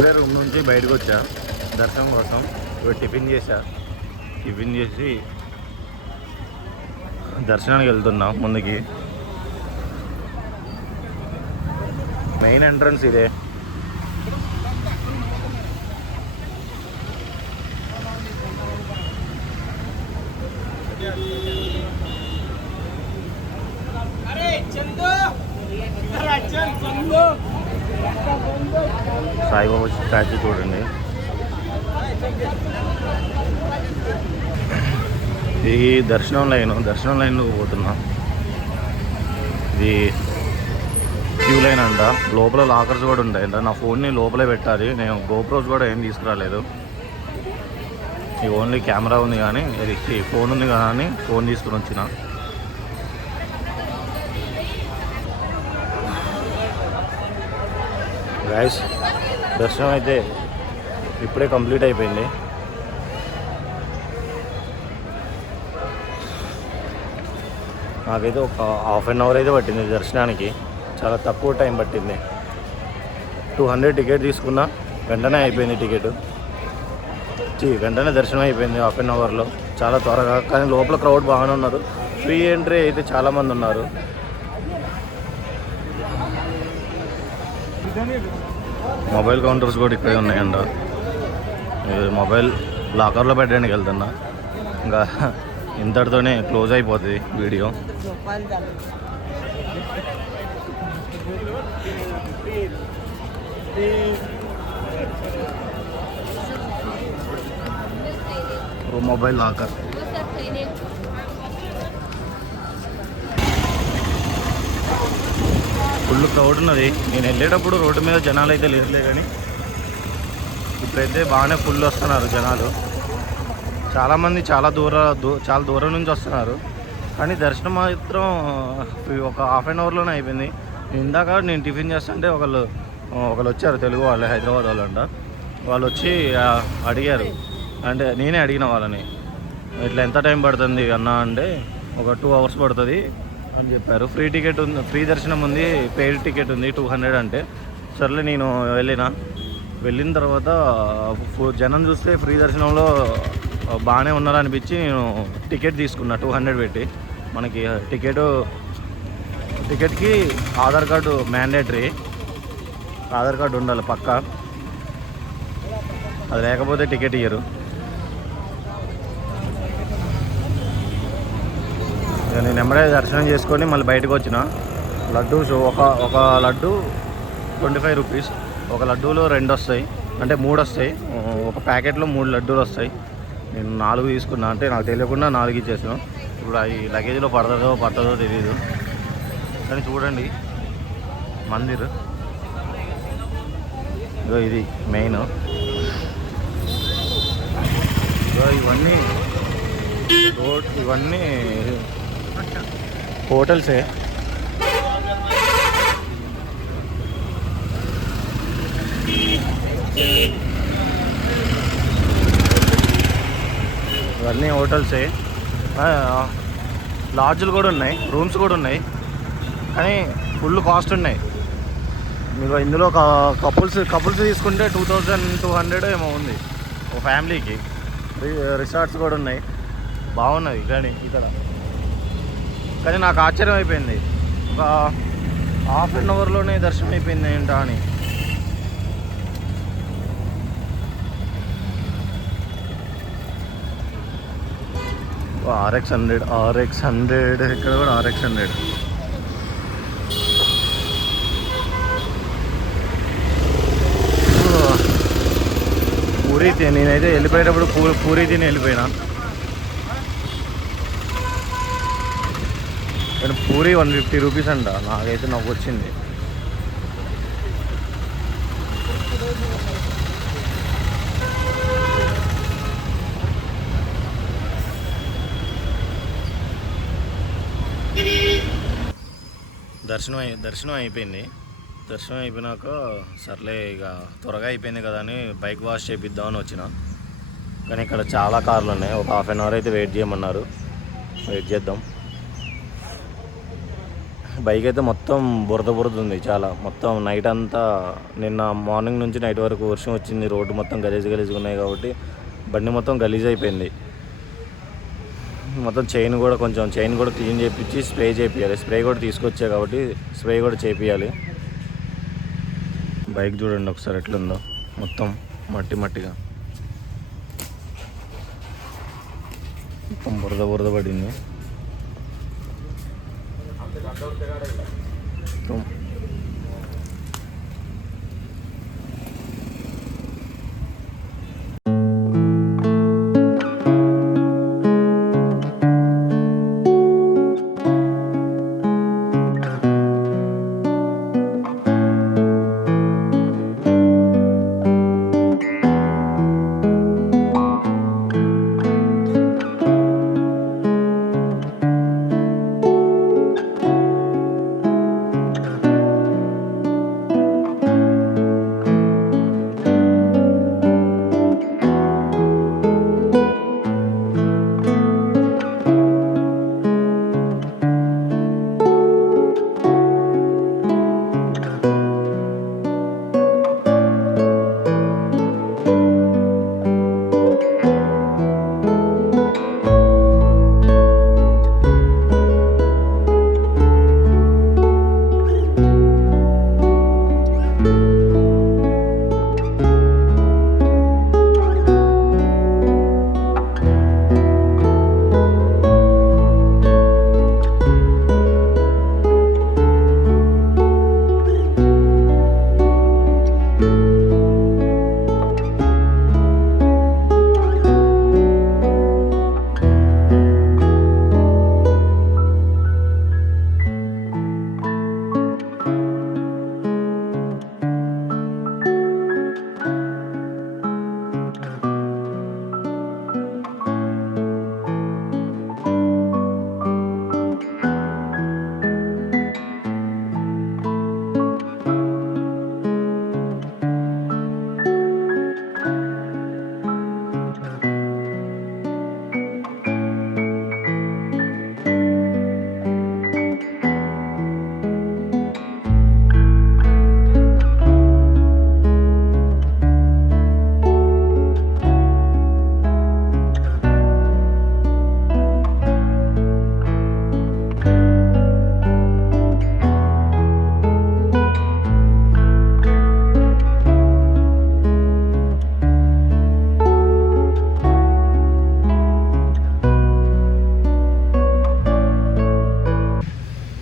ఇప్పుడే రూమ్ నుంచి బయటకు వచ్చా దర్శనం కోసం. ఇప్పుడు టిఫిన్ చేసి దర్శనానికి వెళ్తున్నాం. ముందుకి మెయిన్ ఎంట్రన్స్ ఇదే. సాయిబాబా స్టాచ్యూ చూడండి. ఇది దర్శనం లైన్లోకి పోతున్నాం. ఇది క్యూ లైన్ అంట. లోపల లాకర్స్ కూడా ఉంటాయి అంట. నా ఫోన్ని లోపలే పెట్టాలి. నేను గోప్రోస్ కూడా ఏం తీసుకురాలేదు. ఇది ఓన్లీ కెమెరా ఉంది కానీ, ఇది ఫోన్ ఉంది కానీ ఫోన్ తీసుకుని వచ్చిన. గైస్, దర్శనం అయితే ఇప్పుడే కంప్లీట్ అయిపోయింది. నాకైతే ఒక హాఫ్ అన్ అవర్ అయితే పట్టింది దర్శనానికి. చాలా తక్కువ టైం పట్టింది. 200 టికెట్ తీసుకున్నా, వెంటనే అయిపోయింది టికెట్. వెంటనే దర్శనం అయిపోయింది హాఫ్ అన్ అవర్లో, చాలా త్వరగా. కానీ లోపల క్రౌడ్ బాగానే ఉన్నారు. ఫ్రీ ఎంట్రీ అయితే చాలామంది ఉన్నారు. మొబైల్ కౌంటర్స్ కూడా ఇక్కడే ఉన్నాయంట. మొబైల్ లాకర్లో పెట్టడానికి వెళ్తున్నా. ఇంకా ఇంతటితోనే క్లోజ్ అయిపోతుంది video. Mobile locker full crowd ఉన్నది. నేను వెళ్ళేటప్పుడు రోడ్డు మీద జనాలు అయితే లేదులే, కానీ ఇప్పుడైతే బాగానే ఫుల్ వస్తున్నారు జనాలు. చాలామంది చాలా దూరం నుంచి వస్తున్నారు. కానీ దర్శనం మాత్రం ఒక హాఫ్ అన్ అవర్లోనే అయిపోయింది. ఇందాక నేను టిఫిన్ చేస్తుంటే ఒకళ్ళు వచ్చారు, తెలుగు వాళ్ళు, హైదరాబాద్ వాళ్ళు అంట. వాళ్ళు వచ్చి అడిగారు, అంటే నేనే అడిగిన వాళ్ళని, ఇట్లా ఎంత టైం పడుతుంది అన్న అంటే, ఒక 2 hours పడుతుంది అని చెప్పారు. ఫ్రీ టికెట్ ఉంది, ఫ్రీ దర్శనం ఉంది, పెయిడ్ టికెట్ ఉంది 200 అంటే. సర్లే నేను వెళ్ళిన తర్వాత జనం చూస్తే ఫ్రీ దర్శనంలో బాగానే ఉన్నారనిపించి నేను టికెట్ తీసుకున్నా 200 పెట్టి. మనకి టికెట్కి Aadhaar card mandatory, Aadhaar card ఉండాలి పక్కా. అది లేకపోతే టికెట్ ఇయ్యరు. నేను నెమ్మడే దర్శనం చేసుకొని మళ్ళీ బయటకు వచ్చిన. లడ్డు ఒక లడ్డు 25 రూపీస్. ఒక లడ్డూలో 2 వస్తాయి, అంటే 3 వస్తాయి. ఒక ప్యాకెట్లో 3 లడ్డూలు వస్తాయి. నేను 4 తీసుకున్నా, అంటే నాకు తెలియకుండా 4 ఇచ్చేసాను. ఇప్పుడు అవి లగేజ్లో పట్టదో తెలియదు. కానీ చూడండి మందిర్, ఇది మెయిన్. ఇవన్నీ హోటల్సే. ఇవన్నీ హోటల్సే. లాడ్జ్లు కూడా ఉన్నాయి, రూమ్స్ కూడా ఉన్నాయి, కానీ ఫుల్ కాస్ట్ ఉన్నాయి. మీరు ఇందులో కపుల్స్ తీసుకుంటే 2200 ఏమో ఉంది ఒక ఫ్యామిలీకి. రిసార్ట్స్ కూడా ఉన్నాయి, బాగున్నది. కానీ కానీ నాకు ఆశ్చర్యం అయిపోయింది, ఒక హాఫ్ అన్ అవర్లోనే దర్శనం అయిపోయింది ఏంటా అని. RX 100 ఇక్కడ కూడా RX 100. పూరి నేనైతే వెళ్ళిపోయేటప్పుడు పూరి తిని వెళ్ళిపోయినా. కానీ పూరి 150 రూపీస్ అంట. నాకైతే నాకు వచ్చింది. దర్శనం అయిపోయింది. దర్శనం అయిపోయినాక సర్లే ఇక త్వరగా అయిపోయింది కదా అని బైక్ వాష్ చేపిద్దామని వచ్చిన. కానీ ఇక్కడ చాలా కార్లు ఉన్నాయి. ఒక హాఫ్ అన్ అవర్ అయితే వెయిట్ చేయమన్నారు. వెయిట్ చేద్దాం. బైక్ అయితే మొత్తం బురద బురద ఉంది చాలా. మొత్తం నైట్ అంతా నిన్న మార్నింగ్ నుంచి నైట్ వరకు వర్షం వచ్చింది. రోడ్డు మొత్తం గలీజ్గా ఉన్నాయి కాబట్టి బండి మొత్తం గలీజ్ అయిపోయింది. మొత్తం చైన్ కూడా క్లీన్ చేయించి స్ప్రే చేయించాలి. స్ప్రే కూడా తీసుకొచ్చా కాబట్టి స్ప్రే కూడా చేయించాలి. బైక్ చూడండి ఒకసారి ఎట్లుందో, మొత్తం మట్టిగా మొత్తం బురద పడింది.